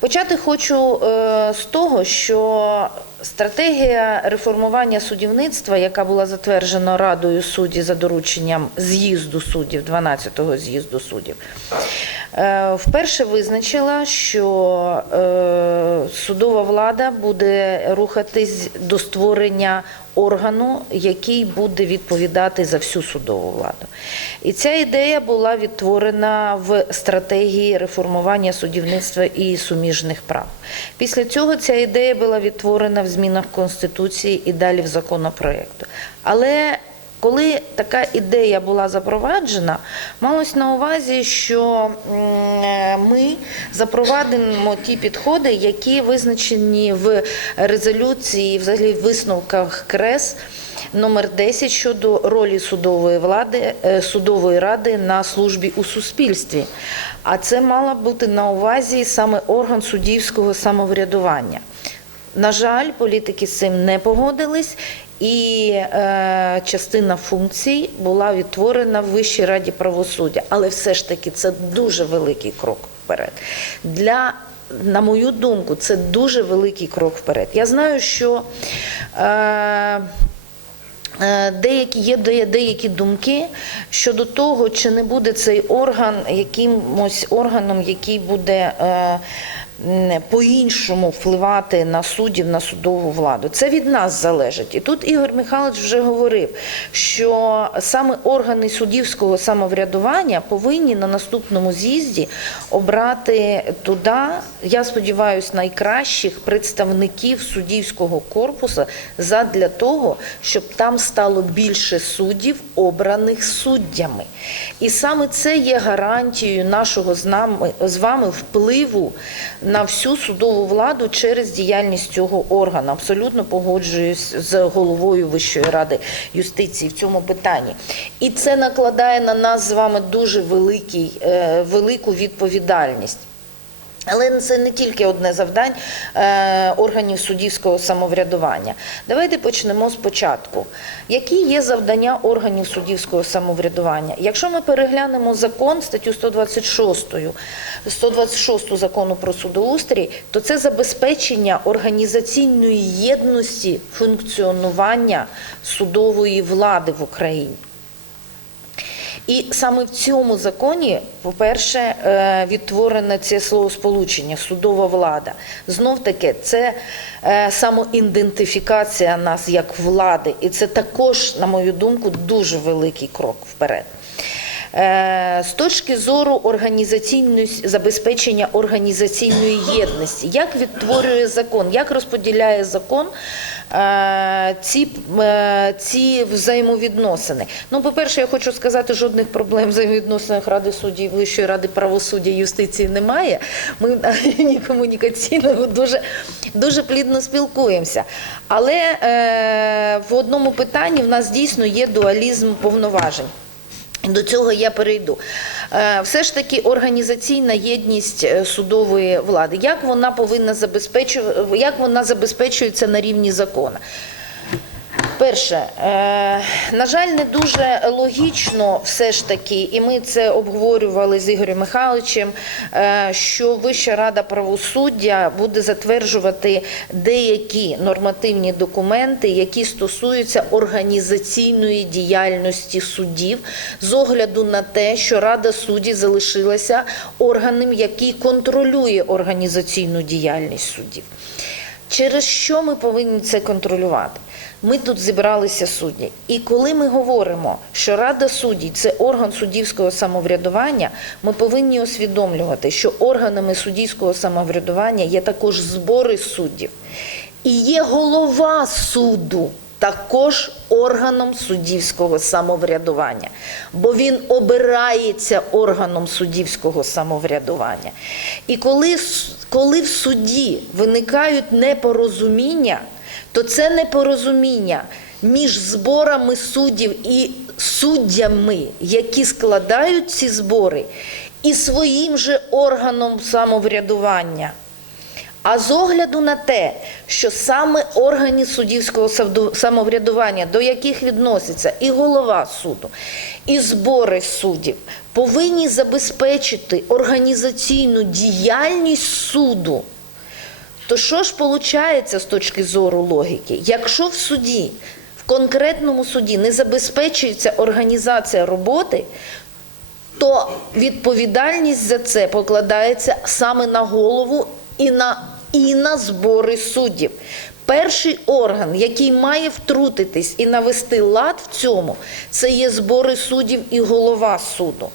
Почати хочу е, з того, що стратегія реформування судівництва, яка була затверджена Радою суддів за дорученням з'їзду суддів, 12-го з'їзду суддів, е, вперше визначила, що е, судова влада буде рухатись до створення органу, який буде відповідати за всю судову владу. І ця ідея була відтворена в стратегії реформування судівництва і суміжних прав. Після цього ця ідея була відтворена в змінах Конституції і далі в законопроекту. Але коли така ідея була запроваджена, малось на увазі, що ми запровадимо ті підходи, які визначені в резолюції, взагалі в висновках КРЕС номер 10 щодо ролі судової влади, е, судової ради на службі у суспільстві. А це мала бути на увазі саме орган суддівського самоврядування. На жаль, політики з цим не погодились, і е, частина функцій була відтворена в Вищій раді правосуддя. Але все ж таки це дуже великий крок вперед. Для на мою думку, це дуже великий крок вперед. Я знаю, що е, Е, Деякі є деякі думки щодо того, чи не буде цей орган якимось органом, який буде е, по-іншому впливати на суддів, на судову владу. Це від нас залежить. І тут Ігор Михайлович вже говорив, що саме органи суддівського самоврядування повинні на наступному з'їзді обрати туди, я сподіваюся, найкращих представників суддівського корпусу задля того, щоб там стало більше суддів, обраних суддями. І саме це є гарантією нашого з нами з вами впливу на всю судову владу через діяльність цього органу. Абсолютно погоджуюсь з головою Вищої ради юстиції в цьому питанні. І це накладає на нас з вами дуже великий, е, велику відповідальність. Але це не тільки одне завдань е, органів суддівського самоврядування. Давайте почнемо спочатку. Які є завдання органів суддівського самоврядування? Якщо ми переглянемо закон, статтю 126, 126 закону про судоустрій, то це забезпечення організаційної єдності функціонування судової влади в Україні. І саме в цьому законі, по-перше, е, відтворене це словосполучення судова влада. Знов таки, це е, самоідентифікація нас як влади, і це також, на мою думку, дуже великий крок вперед. Е, З точки зору організаційної забезпечення організаційної єдності, як відтворює закон, як розподіляє закон ці, е, ці взаємовідносини. Ну, по-перше, я хочу сказати, жодних проблем взаємовідносинах Ради суддів, Вищої ради правосуддя юстиції немає. Ми на рівні дуже, дуже плідно спілкуємося. Але е, в одному питанні в нас дійсно є дуалізм повноважень. До цього я перейду. Е, Все ж таки організаційна єдність е, судової влади. Як вона повинна забезпечувати, як вона забезпечується на рівні закону? Перше, е, на жаль, не дуже логічно все ж таки, і ми це обговорювали з Ігорем Михайловичем, е, що Вища рада правосуддя буде затверджувати деякі нормативні документи, які стосуються організаційної діяльності суддів, з огляду на те, що Рада суддів залишилася органом, який контролює організаційну діяльність суддів. Через що ми повинні це контролювати? Ми тут зібралися судді. І коли ми говоримо, що Рада суддів – це орган суддівського самоврядування, ми повинні усвідомлювати, що органами суддівського самоврядування є також збори суддів. І є голова суду також органом суддівського самоврядування, бо він обирається органом суддівського самоврядування. І коли, коли в суді виникають непорозуміння, то це непорозуміння між зборами суддів і суддями, які складають ці збори, і своїм же органом самоврядування. А з огляду на те, що саме органи суддівського самоврядування, до яких відноситься і голова суду, і збори суддів, повинні забезпечити організаційну діяльність суду, то що ж виходить з точки зору логіки? Якщо в суді, в конкретному суді не забезпечується організація роботи, то відповідальність за це покладається саме на голову і на, і на збори суддів. Перший орган, який має втрутитись і навести лад в цьому, це є збори суддів і голова суду.